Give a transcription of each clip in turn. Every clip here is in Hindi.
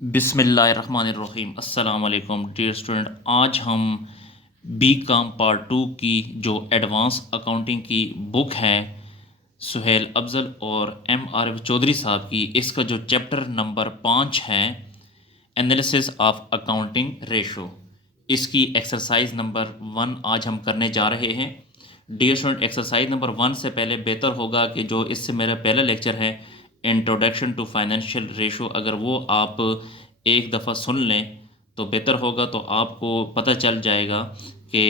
बिस्मिल्लाहिर्रहमानिर्रहीम अस्सलाम वालेकुम डियर स्टूडेंट। आज हम बी कॉम पार्ट 2 की जो एडवांस अकाउंटिंग की बुक है सुहेल अफजल और एम आरिफ चौधरी साहब की, इसका जो चैप्टर नंबर 5 है एनालिसिस ऑफ अकाउंटिंग रेशो, इसकी एक्सरसाइज नंबर 1 आज हम करने जा रहे हैं। डियर स्टूडेंट, एक्सरसाइज नंबर 1 से पहले बेहतर होगा कि जो इससे मेरा पहला लेक्चर है इंट्रोडक्शन टू फाइनेंशियल रेशो, अगर वो आप एक दफ़ा सुन लें तो बेहतर होगा, तो आपको पता चल जाएगा कि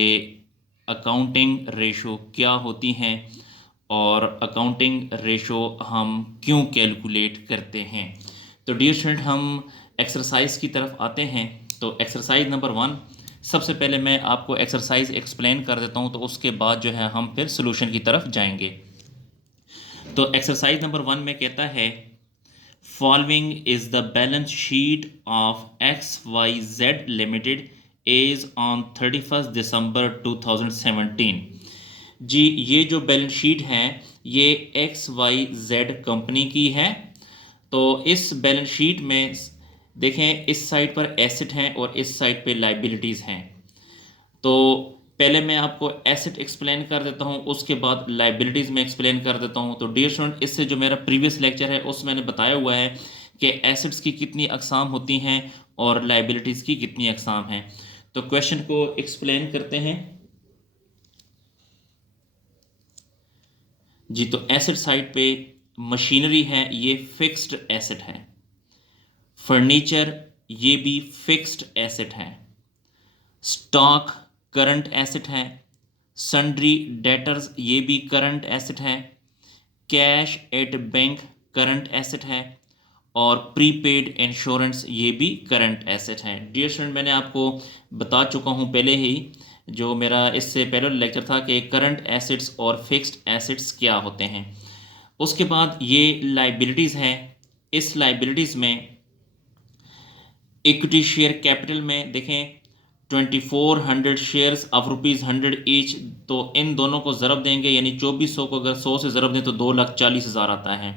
अकाउंटिंग रेशो क्या होती हैं और अकाउंटिंग रेशो हम क्यों कैलकुलेट करते हैं। तो डियर स्टूडेंट, हम एक्सरसाइज की तरफ आते हैं। तो एक्सरसाइज नंबर 1, सबसे पहले मैं आपको एक्सरसाइज एक्सप्लेन कर देता हूँ, तो उसके बाद जो है हम फिर सोल्यूशन की तरफ जाएंगे। तो एक्सरसाइज नंबर 1 में कहता है following is the balance sheet of X Y Z limited as on 31 December 2017। जी, ये जो बैलेंस शीट है ये एक्स वाई जेड कंपनी की है। तो इस बैलेंस शीट में देखें, इस साइड पर एसेट हैं और इस साइड पे लाइबिलिटीज़ हैं। तो पहले मैं आपको एसेट एक्सप्लेन कर देता हूँ, उसके बाद लाइबिलिटीज़ में एक्सप्लेन कर देता हूँ। तो डियर स्टूडेंट, इससे जो मेरा प्रीवियस लेक्चर है उसमें मैंने बताया हुआ है कि एसेट्स की कितनी अकसाम होती हैं और लाइबिलिटीज़ की कितनी अकसाम हैं। तो क्वेश्चन को एक्सप्लेन करते हैं। जी, तो एसेट साइड पे मशीनरी है, ये फिक्स्ड एसेट है। फर्नीचर ये भी फिक्स्ड एसेट है। स्टॉक करंट एसेट है। सन्ड्री डेटर्स ये भी करंट एसेट है। Cash at bank current asset है। और प्रीपेड इंश्योरेंस ये भी करंट एसेट है। डियर स्टूडेंट, मैंने आपको बता चुका हूँ पहले ही, जो मेरा इससे पहले लेक्चर था, कि करंट एसेट्स और फिक्स्ड एसेट्स क्या होते हैं। उसके बाद ये लाइबिलिटीज़ हैं। इस लाइबिलिटीज़ में इक्विटी शेयर कैपिटल में देखें 2400 शेयर्स ऑफ ₹100 ईच, तो इन दोनों को ज़रब देंगे, यानी 2400 को अगर 100 से ज़रब दें तो 2,40,000 आता है।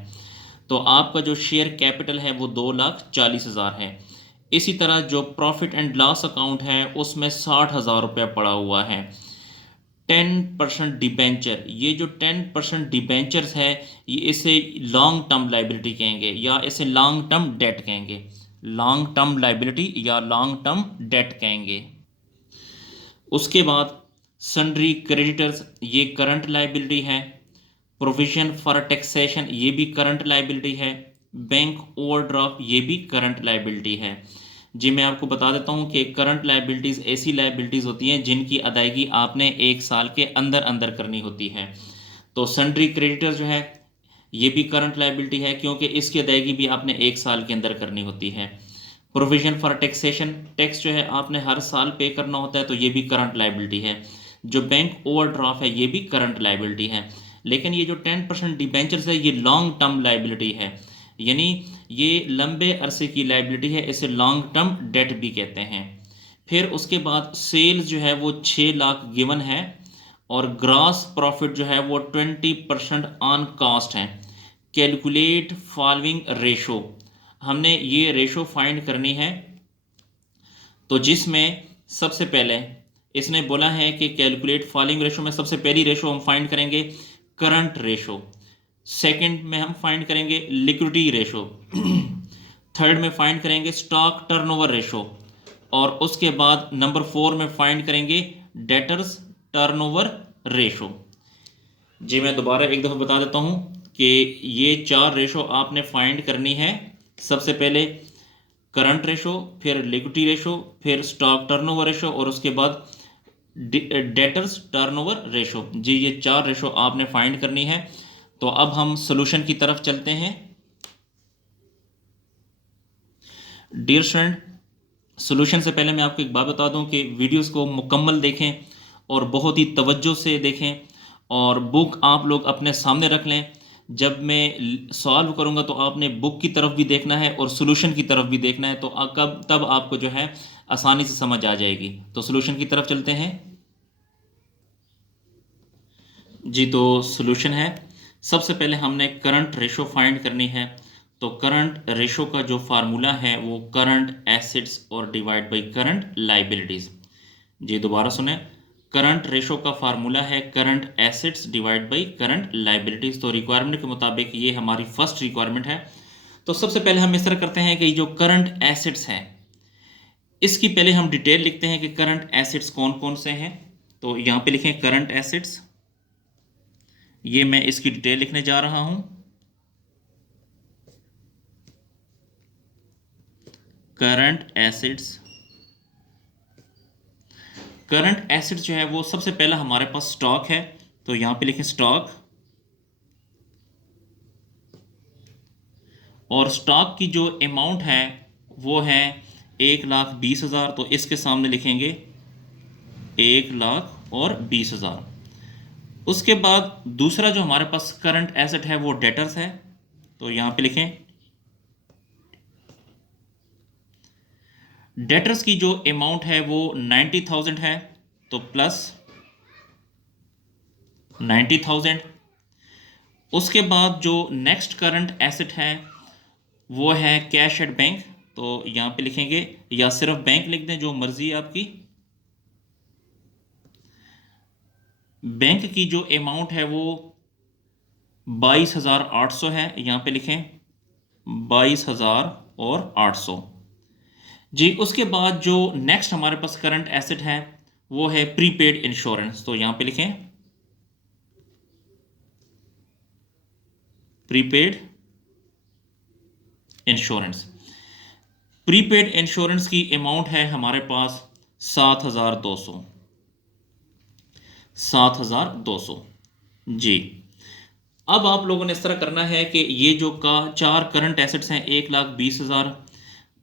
तो आपका जो शेयर कैपिटल है वो 2,40,000 है। इसी तरह जो प्रॉफिट एंड लॉस अकाउंट है उसमें 60,000 रुपया पड़ा हुआ है। 10% डिबेंचर, ये जो 10% डिबेंचर्स है ये इसे लॉन्ग टर्म लाइबिलिटी कहेंगे या इसे लॉन्ग टर्म डेट कहेंगे। लॉन्ग टर्म लाइबिलिटी या लॉन्ग टर्म डेट कहेंगे। उसके बाद सन्ड्री क्रेडिटर्स ये करंट लाइबिलिटी है। प्रोविजन फॉर टैक्सेशन ये भी करंट लाइबिलिटी है। बैंक ओवरड्राफ्ट ये भी करंट लाइबिलिटी है। जी, मैं आपको बता देता हूँ कि करंट लाइबिलिटीज़ ऐसी लाइबिलिटीज़ होती हैं जिनकी अदायगी आपने एक साल के अंदर अंदर करनी होती है। तो सन्ड्री क्रेडिटर जो है ये भी करंट लाइबिलिटी है, क्योंकि इसकी अदायगी भी आपने एक साल के अंदर करनी होती है। प्रोविजन फॉर टैक्सेशन, टैक्स जो है आपने हर साल पे करना होता है, तो ये भी करंट लाइबिलिटी है। जो बैंक ओवरड्राफ्ट है ये भी करंट लाइबिलिटी है। लेकिन ये जो 10% डिबेंचर्स है ये लॉन्ग टर्म लाइबिलिटी है, यानी ये लंबे अरसे की लाइबिलिटी है, इसे लॉन्ग टर्म डेट भी कहते हैं। फिर उसके बाद सेल्स जो है वो 6 लाख गिवन है और ग्रॉस प्रॉफिट जो है वो 20% ऑन कास्ट है। कैलकुलेट फॉलोइंग रेशो, हमने ये रेशो फाइंड करनी है। तो जिसमें सबसे पहले इसने बोला है कि कैलकुलेट फॉलोइंग रेशो में सबसे पहली रेशो हम फाइंड करेंगे करंट रेशो। सेकंड में हम फाइंड करेंगे लिक्विडिटी रेशो। थर्ड में फाइंड करेंगे स्टॉक टर्नओवर रेशो। और उसके बाद नंबर 4 में फाइंड करेंगे डेटर्स टर्नओवर रेशो। जी, मैं दोबारा एक दफ़ा बता देता हूँ कि ये 4 रेशो आपने फाइंड करनी है। सबसे पहले करंट रेशो, फिर लिक्विडिटी रेशो, फिर स्टॉक टर्नओवर रेशो और उसके बाद डेटर्स टर्नओवर रेशो। जी, ये 4 रेशो आपने फाइंड करनी है। तो अब हम सोल्यूशन की तरफ चलते हैं। डियर स्टूडेंट, सोल्यूशन से पहले मैं आपको एक बात बता दूं कि वीडियोस को मुकम्मल देखें और बहुत ही तवज्जो से देखें और बुक आप लोग अपने सामने रख लें। जब मैं सॉल्व करूंगा तो आपने बुक की तरफ भी देखना है और सोल्यूशन की तरफ भी देखना है, तो कब तब आपको जो है आसानी से समझ आ जाएगी। तो सोल्यूशन की तरफ चलते हैं। जी, तो सोल्यूशन है, सबसे पहले हमने करंट रेशो फाइंड करनी है। तो करंट रेशो का जो फार्मूला है वो करंट एसेट्स और डिवाइड बाई करंट लाइबिलिटीज़। जी दोबारा सुने, करंट रेशो का फार्मूला है current assets divide by current liabilities. तो रिक्वायरमेंट के मुताबिक ये हमारी फर्स्ट रिक्वायरमेंट है। तो सबसे पहले हम इस तरह करते हैं कि जो करंट एसेट्स हैं इसकी पहले हम डिटेल लिखते हैं कि करंट एसेट्स कौन कौन से हैं। तो यहाँ पे लिखें करंट एसेट्स, ये मैं इसकी डिटेल लिखने जा रहा हूं। करंट एसेट्स, करंट एसेट्स जो है वो सबसे पहला हमारे पास स्टॉक है। तो यहां पे लिखें स्टॉक, और स्टॉक की जो अमाउंट है वो है 1,20,000। तो इसके सामने लिखेंगे 1,20,000। उसके बाद दूसरा जो हमारे पास करंट एसेट है वो डेटर्स है। तो यहां पे लिखें डेटर्स की जो अमाउंट है वो 90,000 है। तो प्लस 90,000। उसके बाद जो नेक्स्ट करंट एसेट है वो है कैश एट बैंक। तो यहां पे लिखेंगे, या सिर्फ बैंक लिख दें, जो मर्जी है आपकी। बैंक की जो अमाउंट है वो 22,800 है। यहां पे लिखें 22,800। जी उसके बाद जो नेक्स्ट हमारे पास करंट एसेट है वो है प्रीपेड इंश्योरेंस। तो यहां पे लिखें प्रीपेड इंश्योरेंस। प्रीपेड इंश्योरेंस की अमाउंट है हमारे पास 7,200। 7,200। जी अब आप लोगों ने इस तरह करना है कि ये जो का चार करंट एसेट्स हैं 1,20,000,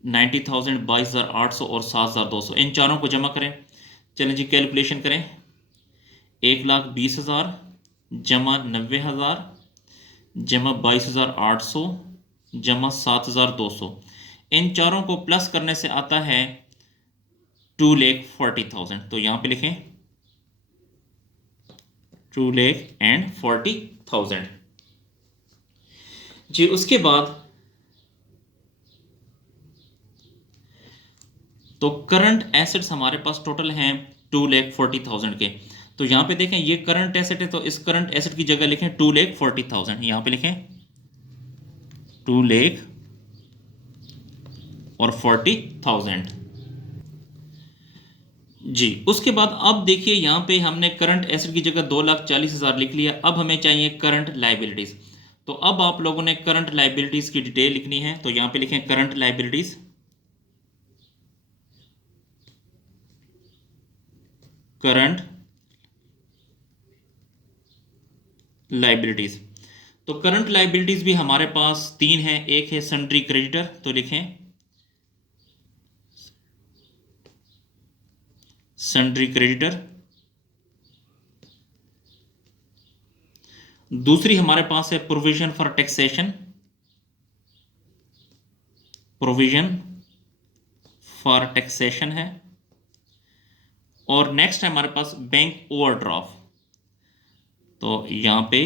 90,000, 22,800 और 7,200, इन चारों को जमा करें। चलें जी कैलकुलेशन करें। 1,20,000 जमा 90,000 जमा 22,800 जमा 7,200, इन चारों को प्लस करने से आता है 2,40,000। तो यहां पे लिखें 2,40,000। जी उसके बाद तो करंट एसेट्स हमारे पास टोटल हैं 2,40,000 के। तो यहां पे देखें ये करंट एसेट है, तो इस करंट एसेट की जगह लिखें 2,40,000। यहां पे लिखें 2,40,000। जी उसके बाद अब देखिए यहां पे हमने करंट एसेट की जगह 2,40,000 लिख लिया। अब हमें चाहिए करंट लाइबिलिटीज। तो अब आप लोगों ने करंट लाइबिलिटीज की डिटेल लिखनी है। तो यहां पे लिखें करंट लाइबिलिटीज, करंट लाइबिलिटीज। तो करंट लाइबिलिटीज भी हमारे पास तीन हैं। एक है सन्ड्री क्रेडिटर, तो लिखें सन्ड्री क्रेडिटर। दूसरी हमारे पास है provision for taxation, provision for taxation है। और नेक्स्ट है हमारे पास बैंक ओवरड्राफ्ट। तो यहां पे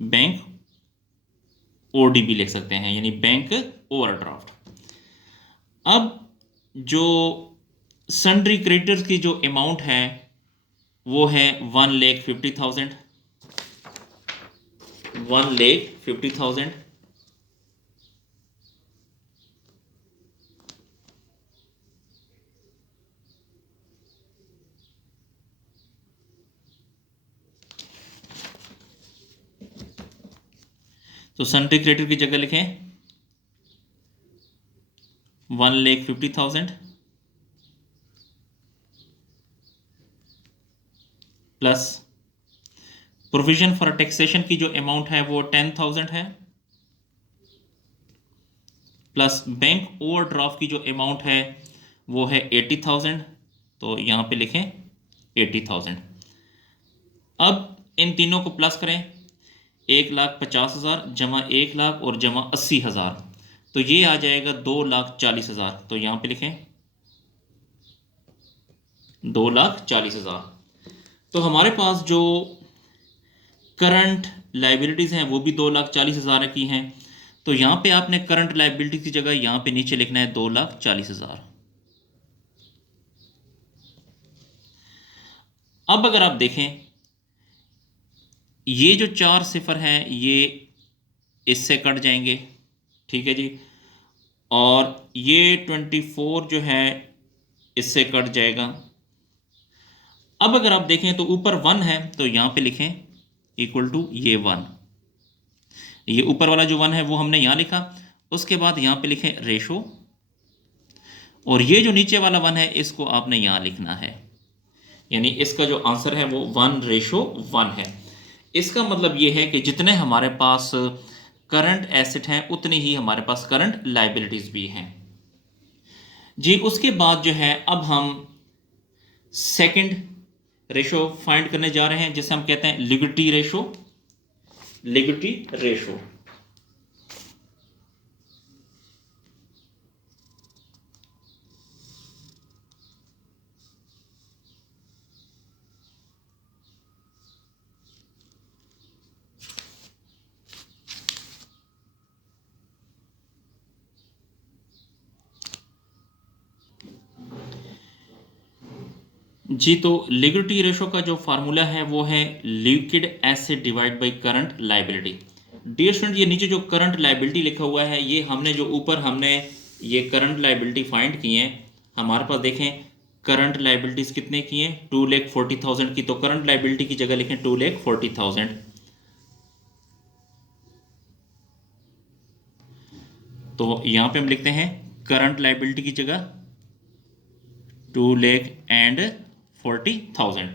बैंक ओडी भी लिख सकते हैं, यानी बैंक ओवरड्राफ्ट। अब जो सन्ड्री क्रेडिटर्स की जो अमाउंट है वो है 1,50,000। 1,50,000। तो सन्ड्री क्रेडिटर की जगह लिखें 1,50,000 प्लस प्रोविजन फॉर टैक्सेशन की जो अमाउंट है वो 10,000 है, प्लस बैंक ओवरड्राफ्ट की जो अमाउंट है वो है 80,000। तो यहां पे लिखें 80,000। अब इन तीनों को प्लस करें, 1,50,000 जमा 1,00,000 और जमा 80,000, तो ये आ जाएगा 2,40,000। तो यहां पे लिखें 2,40,000। तो हमारे पास जो करंट लाइबिलिटीज़ हैं वो भी 2,40,000 की हैं। तो यहाँ पे आपने करंट लायबिलिटी की जगह यहाँ पे नीचे लिखना है 2,40,000। अब अगर आप देखें ये जो 4 सिफर हैं ये इससे कट जाएंगे, ठीक है जी, और ये 24 जो है इससे कट जाएगा। अब अगर आप देखें तो ऊपर 1 है तो यहाँ पे लिखें इक्वल टू ये 1, ये ऊपर वाला जो 1 है वो हमने यहाँ लिखा। उसके बाद यहाँ पे लिखें रेशो, और ये जो नीचे वाला 1 है इसको आपने यहाँ लिखना है, यानी इसका जो आंसर है वो 1:1 है। इसका मतलब ये है कि जितने हमारे पास करंट एसेट हैं उतनी ही हमारे पास करंट लायबिलिटीज भी हैं जी। उसके बाद जो है अब हम सेकंड रेशो फाइंड करने जा रहे हैं जिसे हम कहते हैं लिक्विडिटी रेशो। लिक्विडिटी रेशो जी, तो लिक्विडिटी रेशो का जो फार्मूला है वो है liquid asset divide by current liability. Dear student, ये नीचे जो करंट लायबिलिटी लिखा हुआ है ये हमने जो ऊपर हमने ये करंट लायबिलिटी फाइंड की है, हमारे पास देखें करंट लायबिलिटीज कितने की हैं 2,40,000 की, तो करंट लायबिलिटी की जगह लिखें 2,40,000। तो यहां पे हम लिखते हैं करंट लायबिलिटी की जगह 2,40,000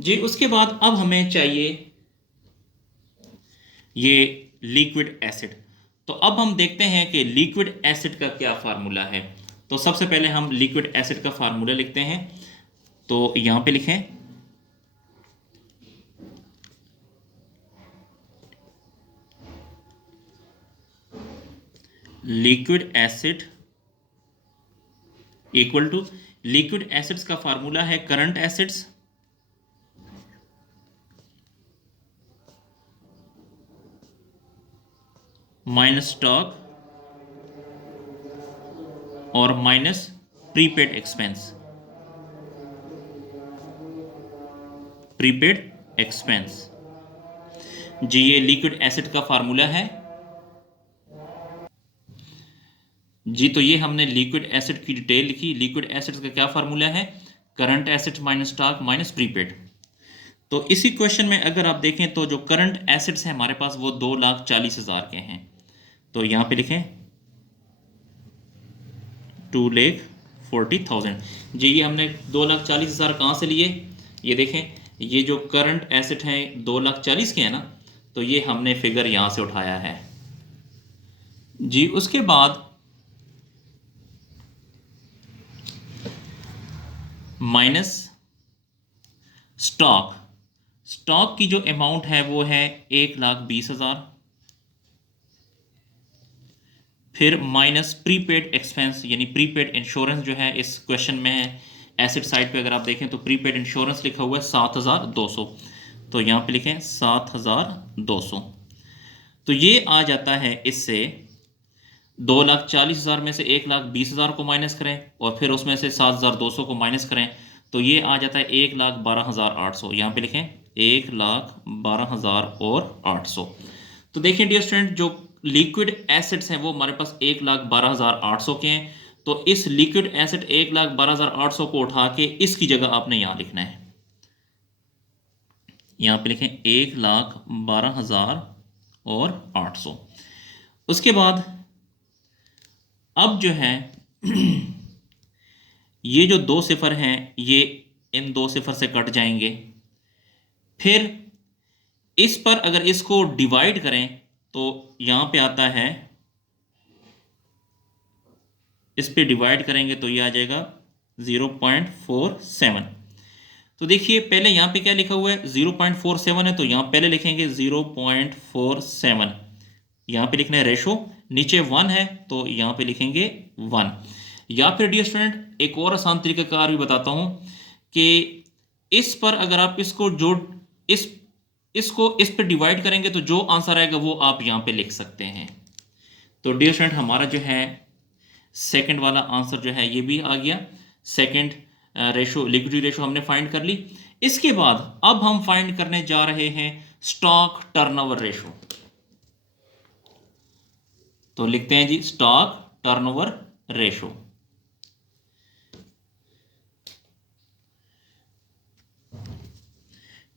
जी। उसके बाद अब हमें चाहिए ये लिक्विड एसिड। तो अब हम देखते हैं कि लिक्विड एसिड का क्या फार्मूला है। तो सबसे पहले हम लिक्विड एसिड का फार्मूला लिखते हैं, तो यहां पे लिखें liquid asset equal to, liquid assets का फार्मूला है करंट एसिड्स माइनस स्टॉक और minus prepaid expense. Prepaid expense जी, ये लिक्विड एसिड का फार्मूला है जी। तो ये हमने लिक्विड एसिड की डिटेल लिखी। लिक्विड एसिड का क्या फार्मूला है, current acid minus stock minus prepaid. तो इसी क्वेश्चन में अगर आप देखें तो जो करंट एसिड्स हैं हमारे पास वो 2,40,000 के हैं, तो यहां पे लिखें 2,40,000 जी। ये हमने 2,40,000 कहाँ से लिए, ये देखें ये जो करंट एसिड हैं 2,40,000 के हैं ना, तो ये हमने फिगर यहां से उठाया है जी। उसके बाद माइनस स्टॉक, स्टॉक की जो अमाउंट है वो है 1,20,000, फिर माइनस प्रीपेड एक्सपेंस यानी प्रीपेड इंश्योरेंस जो है इस क्वेश्चन में है एसिड साइड पे अगर आप देखें तो प्रीपेड इंश्योरेंस लिखा हुआ है 7,200, तो यहाँ पे लिखें 7,200। तो ये आ जाता है इससे 2,40,000 में से 1,20,000 को माइनस करें और फिर उसमें से 7,200 को माइनस करें तो ये आ जाता है 1,12,800। यहाँ पे लिखें 1,12,800। तो देखिए डियर स्टूडेंट, जो लिक्विड एसिड्स हैं वो हमारे पास 1,12,800 के हैं। तो इस लिक्विड एसिड 1,12,800 को उठा के इसकी जगह आपने यहाँ लिखना है, यहाँ पे लिखें 1,12,800। उसके बाद अब जो है ये जो 2 सिफर हैं ये इन 2 सिफर से कट जाएंगे। फिर इस पर अगर इसको डिवाइड करें तो यहां पे आता है, इस पे डिवाइड करेंगे तो ये आ जाएगा 0.47। तो देखिए पहले यहां पे क्या लिखा हुआ है 0.47 है, तो यहां पहले लिखेंगे 0.47, यहां पे लिखना है रेशो, नीचे 1 है तो यहां पे लिखेंगे 1। या फिर डियर स्टूडेंट एक और आसान तरीकाकार भी बताता हूं कि इस पर अगर आप इसको जो इसको इस पे डिवाइड करेंगे तो जो आंसर आएगा वो आप यहां पे लिख सकते हैं। तो डियर स्टूडेंट हमारा जो है सेकंड वाला आंसर जो है ये भी आ गया। सेकंड रेशो, लिक्विडिटी रेशो हमने फाइंड कर ली। इसके बाद अब हम फाइंड करने जा रहे हैं स्टॉक टर्नओवर रेशो। तो लिखते हैं जी स्टॉक टर्नओवर रेशो।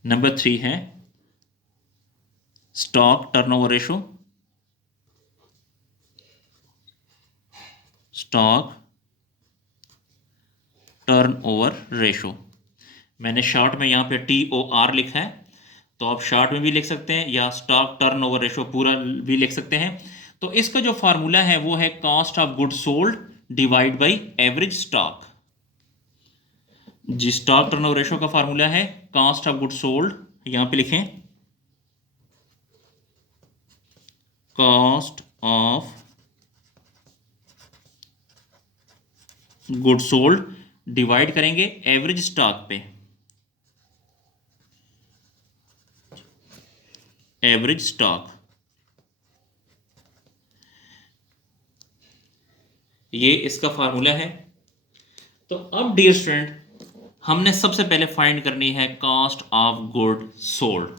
नंबर 3 है stock turnover ratio. Stock turnover ratio, मैंने शॉर्ट में यहाँ पे TOR लिखा है, तो आप शॉर्ट में भी लिख सकते हैं या स्टॉक टर्नओवर रेशो पूरा भी लिख सकते हैं। तो इसका जो फार्मूला है वो है cost of good sold divide by average stock. जी स्टॉक टर्नओवर रेशो का फार्मूला है कॉस्ट ऑफ गुड सोल्ड, यहां पे लिखें cost of good sold divide करेंगे एवरेज स्टॉक पे, एवरेज स्टॉक। ये इसका फार्मूला है। तो अब डियर स्टूडेंट हमने सबसे पहले फाइंड करनी है कॉस्ट ऑफ गुड सोल्ड।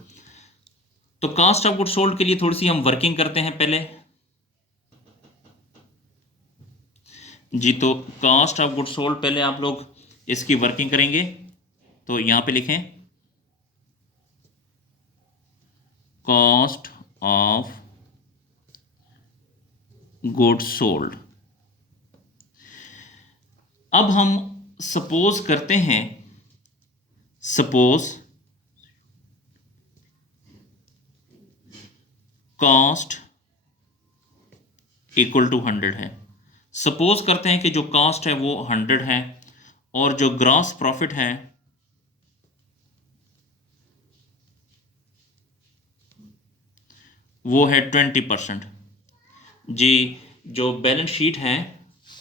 तो कॉस्ट ऑफ गुड सोल्ड के लिए थोड़ी सी हम वर्किंग करते हैं पहले जी। तो कॉस्ट ऑफ गुड सोल्ड पहले आप लोग इसकी वर्किंग करेंगे। तो यहां पे लिखें कॉस्ट ऑफ गुड सोल्ड। अब हम सपोज करते हैं, सपोज कॉस्ट इक्वल टू 100 है। सपोज करते हैं कि जो कॉस्ट है वो 100 है और जो ग्रॉस प्रॉफिट है वो है 20%। जी जो बैलेंस शीट है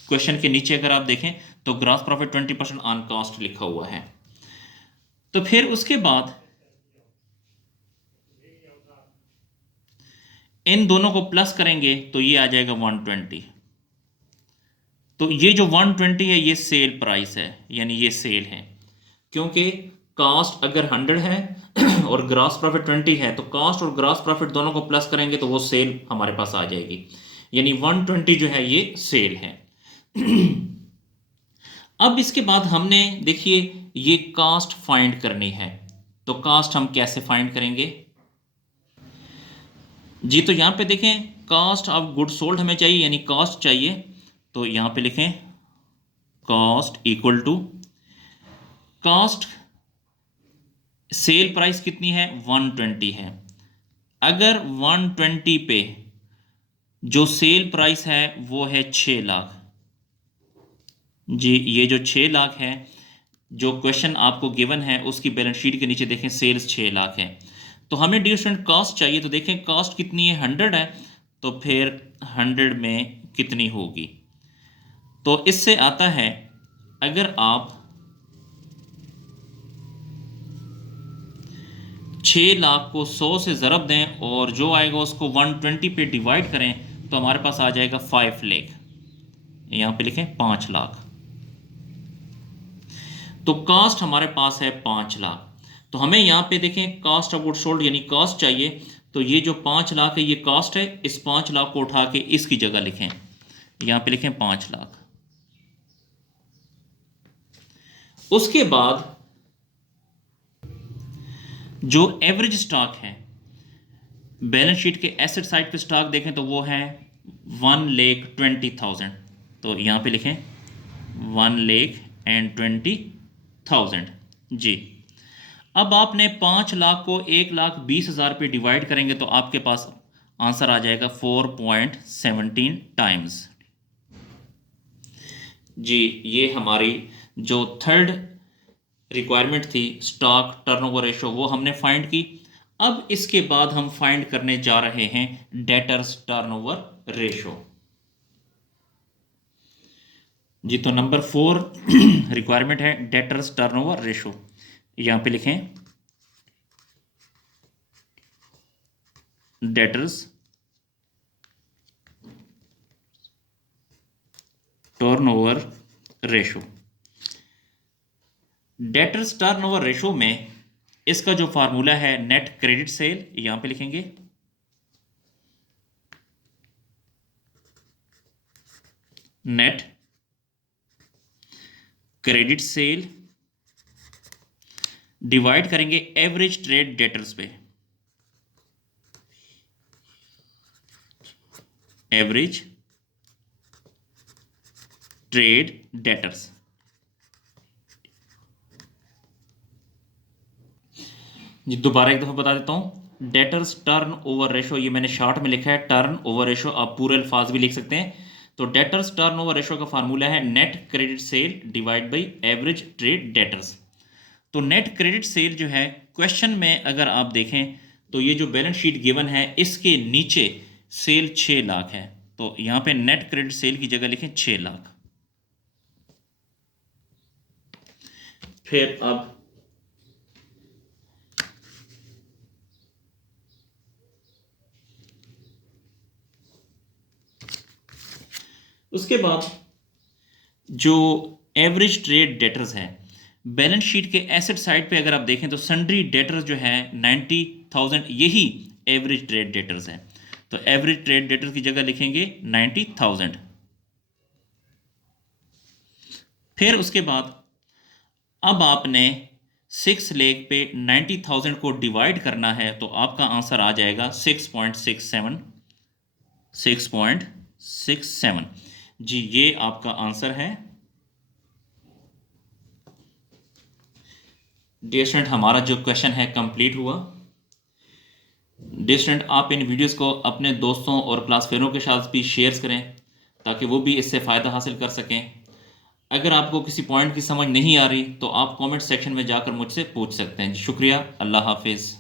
क्वेश्चन के नीचे अगर आप देखें तो ग्रॉस प्रॉफिट 20% ऑन कॉस्ट लिखा हुआ है। तो फिर उसके बाद इन दोनों को प्लस करेंगे तो ये आ जाएगा 120। तो ये जो 120 है ये सेल प्राइस है, यानी ये सेल है, क्योंकि कॉस्ट अगर 100 है और ग्रॉस प्रॉफिट 20 है तो कॉस्ट और ग्रॉस प्रॉफिट दोनों को प्लस करेंगे तो वो सेल हमारे पास आ जाएगी, यानी 120 जो है ये सेल है। अब इसके बाद हमने देखिए ये कॉस्ट फाइंड करनी है। तो कॉस्ट हम कैसे फाइंड करेंगे जी। तो यहां पे देखें कॉस्ट ऑफ गुड सोल्ड हमें चाहिए, यानी कॉस्ट चाहिए। तो यहां पे लिखें cost equal to cost, sale price कितनी है 120 है। अगर 120 पे जो सेल प्राइस है वो है 6 लाख जी, ये जो 6 लाख है जो क्वेश्चन आपको गिवन है उसकी बैलेंस शीट के नीचे देखें सेल्स 6 लाख है। तो हमें डियर स्टूडेंट कॉस्ट चाहिए, तो देखें कॉस्ट कितनी है 100 है, तो फिर 100 में कितनी होगी। तो इससे आता है अगर आप 6 लाख को 100 से ज़रब दें और जो आएगा उसको 120 पे डिवाइड करें तो हमारे पास आ जाएगा 5 लाख। यहाँ पे लिखें 5 लाख। तो कॉस्ट हमारे पास है 5 लाख। तो हमें यहाँ पे देखें कॉस्ट ऑफ गुड सोल्ड यानी कॉस्ट चाहिए। तो ये जो 5 लाख है ये कॉस्ट है, इस 5 लाख को उठा के इसकी जगह लिखें, यहाँ पे लिखें 5 लाख। उसके बाद जो एवरेज स्टॉक है बैलेंस शीट के एसेट साइड पे स्टॉक देखें तो वो है 1,20,000। तो यहाँ पे लिखें 1,20,000 जी। अब आपने 5 लाख को 1,20,000 पे डिवाइड करेंगे तो आपके पास आंसर आ जाएगा 4.17 टाइम्स जी। ये हमारी जो थर्ड रिक्वायरमेंट थी स्टॉक टर्नओवर रेशो वो हमने फाइंड की। अब इसके बाद हम फाइंड करने जा रहे हैं डेटर्स टर्नओवर रेशो जी। तो नंबर 4 रिक्वायरमेंट है डेटर्स टर्नओवर रेशो। यहां पे लिखें debtors turnover ratio. Debtors turnover ratio में इसका जो फार्मूला है नेट क्रेडिट सेल, यहां पे लिखेंगे नेट क्रेडिट सेल डिवाइड करेंगे एवरेज ट्रेड डेटर्स पे, एवरेज ट्रेड डेटर्स। जी दोबारा एक दफ़ा बता देता हूँ, डेटर्स टर्न ओवर रेशो, ये मैंने शॉर्ट में लिखा है टर्न ओवर रेशो, आप पूरे अल्फाज भी लिख सकते हैं। तो डेटर्स टर्न ओवर रेशो का फार्मूला है net credit sale divide by average trade debtors. तो नेट क्रेडिट सेल जो है क्वेश्चन में अगर आप देखें तो ये जो बैलेंस शीट गिवन है इसके नीचे सेल 6 लाख है, तो यहाँ पे नेट क्रेडिट सेल की जगह लिखें 6 लाख। फिर अब उसके बाद जो एवरेज ट्रेड डेटर्स है बैलेंस शीट के एसेट साइड पे अगर आप देखें तो सन्ड्री डेटर्स जो है 90,000, यही एवरेज ट्रेड डेटर्स है। तो एवरेज ट्रेड डेटर्स की जगह लिखेंगे 90,000। फिर उसके बाद अब आपने 6 लाख पे 90,000 को डिवाइड करना है, तो आपका आंसर आ जाएगा 6.67, 6.67। जी ये आपका आंसर है। डियर स्टूडेंट, हमारा जो क्वेश्चन है कंप्लीट हुआ। डियर स्टूडेंट, आप इन वीडियोस को अपने दोस्तों और क्लास फेलों के साथ भी शेयर करें ताकि वो भी इससे फ़ायदा हासिल कर सकें। अगर आपको किसी पॉइंट की समझ नहीं आ रही तो आप कमेंट सेक्शन में जाकर मुझसे पूछ सकते हैं। शुक्रिया, अल्लाह हाफिज़।